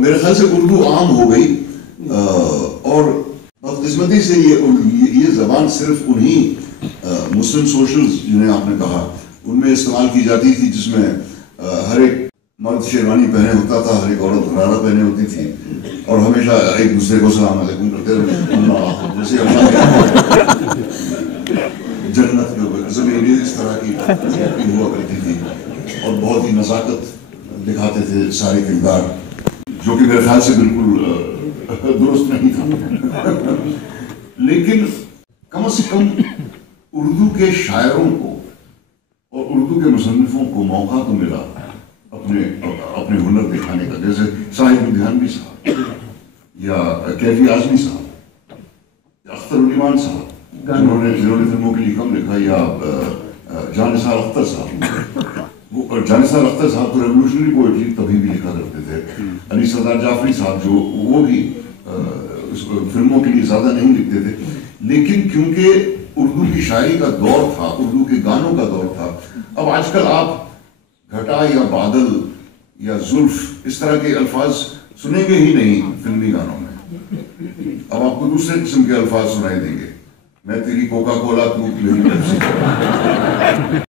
میرے خیال سے اردو عام ہو گئی اور بدقسمتی سے یہ زبان صرف انہی مسلم سوشلز جنہیں آپ نے کہا ان میں استعمال کی جاتی تھی جس میں ہر ایک مرد شیروانی پہنے ہوتا تھا, ہر ایک عورت غرارہ پہنے ہوتی تھی اور ہمیشہ ایک دوسرے کو سلام علیکم کرتے رہے جیسے جنت میں زمین اس طرح کی ہوا کرتی تھی اور بہت ہی نزاکت دکھاتے تھے سارے کردار, جو کہ میرے خیال سے بالکل درست نہیں تھا. لیکن کم از کم اردو کے شاعروں کو اور اردو کے مصنفوں کو موقع تو ملا اپنے ہنر دکھانے کا, جیسے صاحب الدھیانوی صاحب یا کیفی اعظمی صاحب یا اختر علی مان صاحب جنہوں نے فلموں کے لیے کم لکھا, یا جانثار اختر صاحب. جانثار اختر صاحب تو ریولوشنری پوئٹری تبھی بھی لکھا کرتے تھے. علی سردار جعفری صاحب جو وہ بھی فلموں کے لیے زیادہ نہیں لکھتے تھے, لیکن کیونکہ اردو کی شاعری کا دور تھا, اردو کے گانوں کا دور تھا. اب آج کل آپ گھٹا یا بادل یا زلف اس طرح کے الفاظ سنیں گے ہی نہیں فلمی گانوں میں. اب آپ کو دوسرے قسم کے الفاظ سنائی دیں گے, میں تیری کوکا کولا تو میری پیپسی.